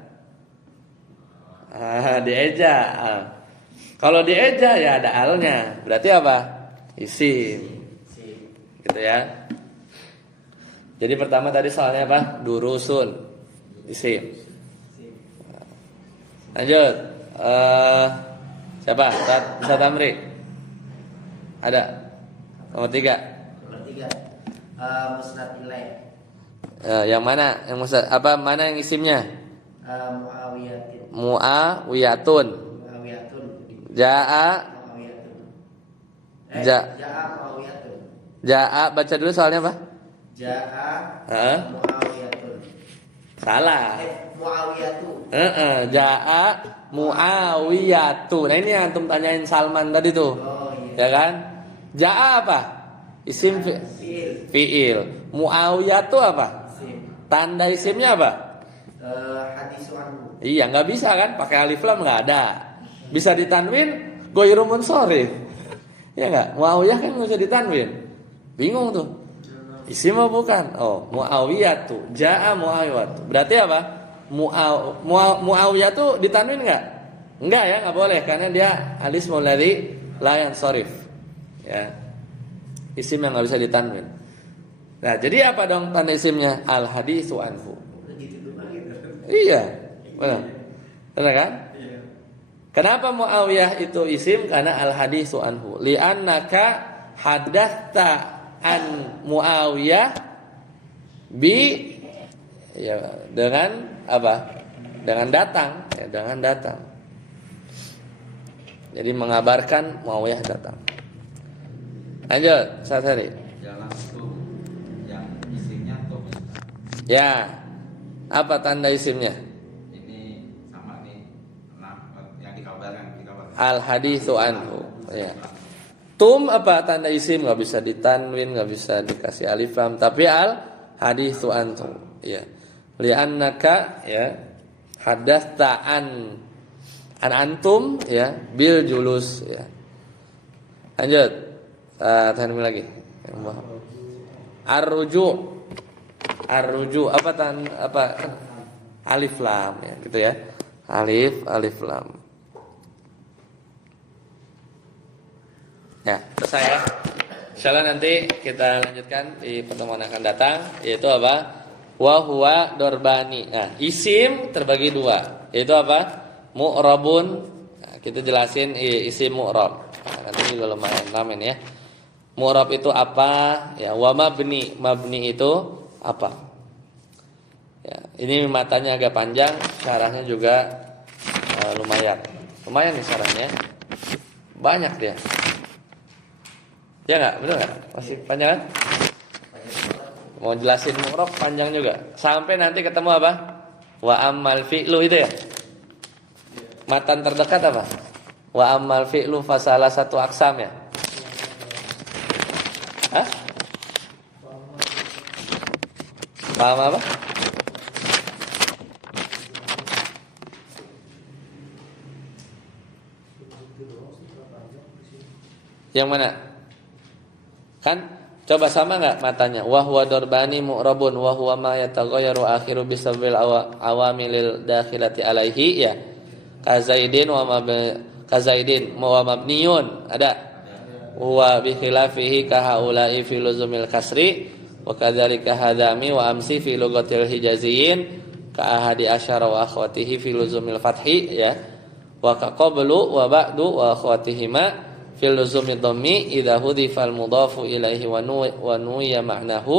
Dieja. Kalau dieja ya ada alnya, berarti apa? Isim. Gitu ya. Jadi pertama tadi soalnya apa? Durusun, isim. Lanjut. Siapa? Ustaz Amri. Ada. Nomor 3. Nomor 3. Musnad ilaih. Yang mana? Yang mana yang isimnya? Muawiyatun. Muawiyatun. Muawiyatun. Jaa. Muawiyatun. Jaa Muawiyatun. Jaa, baca dulu soalnya apa? Jaa Muawiyatun. Salah. Muawiyatu. Jaa Muawiyatu. Nah ini yang antum tanyain Salman tadi tuh. Oh iya. Ya kan? Jaa apa? Isim fi'il. Muawiyatu apa? Isim. Tanda isimnya apa? Hadisu anhu. Iya, nggak bisa kan? Pakai alif lam nggak ada. Bisa ditanwin ghairu munsharif. Ya nggak? Muawiyah kan nggak bisa ditanwin. Bingung tuh. Isim apa bukan? Oh, Muawiyatu. Jaa Muawiyatu. Berarti apa? Muawiyatu ditanwin enggak? Enggak ya, enggak boleh karena dia alismul ladzi la yansharif. Ya. Isim yang enggak bisa ditanwin. Nah, jadi apa dong tanda isimnya? Al haditsu anhu. Iya. Benar. Benar kan? Iya. Kenapa Muawiyah itu isim? Karena al haditsu anhu. Li'annaka haddatsa an Muawiyah ya dengan apa? Dengan datang, ya dengan datang. Jadi mengabarkan Muawiyah datang. Lanjut, Satari. Jalan itu yang isimnya tuh Ya. Apa tanda isimnya? ini sama nih. Nah, yang dikabarkan. Al haditsu anhu. Ya. Tum apa tanda isim, nggak bisa ditanwin, nggak bisa dikasih alif lam, tapi al haditsu anhu. Ya. Li'annaka ya hadatsta an antum ya bil julus ya. Lanjut. Tanwin lagi. Ar-ruju. Ar-ruju apa alif lam ya gitu ya. Alif lam. Ya, selesai ya. Insyaallah nanti kita lanjutkan di pertemuan akan datang, yaitu apa? Wa huwa dorbani. Nah, isim terbagi dua, yaitu apa? Mu'rabun. Nah, kita jelasin isim mu'rab. Nah, nanti juga lumayan ramen ya. Mu'rab itu apa? Ya, wa mabni. Mabni itu apa? Ya, ini matanya agak panjang, syarahnya juga lumayan. Lumayan nih syarahnya. Banyak dia. Ya enggak? Betul enggak? Masih panjang kan? Mau jelasin mu'rab panjang juga. Sampai nanti ketemu apa? Wa ammal fi'lu itu ya. Matan terdekat apa? Wa ammal fi'lu fasalah satu aksam ya. Hah? Paham apa? Yang mana? Kan coba sama enggak matanya? Wa huwa darbani mu'rabun wa huwa ma yataghayyaru akhiru bisabil awamilil dakhilati alaihi ya. Kazaidin wa mabniyun ada. Wa bi khilafihi ka haula'i fi luzumil kasri wa kadzalika hadami wa amsi fi lugatil hijaziyin ka ahadi asyara wa akhwatihi fi luzumil fathi ya. Wa ka qablu wa ba'du wa akhwatihima fil luzumi dhammi idza hudhifa al mudhafu ilaihi wa nuya ma'nahu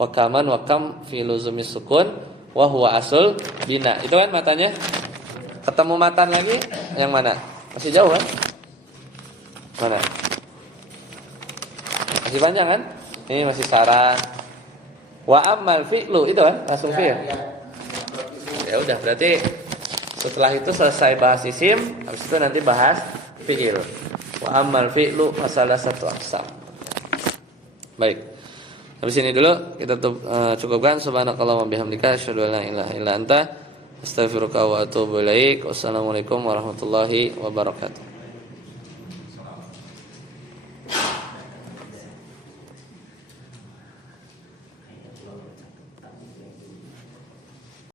wa kaman wa kam fil luzumi sukun wa huwa asl bina. Itu kan matanya. Ketemu matan lagi yang mana? Masih jauh kan? Mana? Masih panjang kan? Ini masih sarah. Wa ammal fi'lu itu kan langsung fi'il. Ya udah berarti setelah itu selesai bahas isim, habis itu nanti bahas fi'il. Wa ammal fi'lu masalah satu aksam. Baik. Habis ini dulu kita cukupkan. Subhanakallahumma bihamdika asyhadu an la ilaha illa anta astaghfiruka wa atubu ilaik. Wassalamualaikum warahmatullahi wabarakatuh.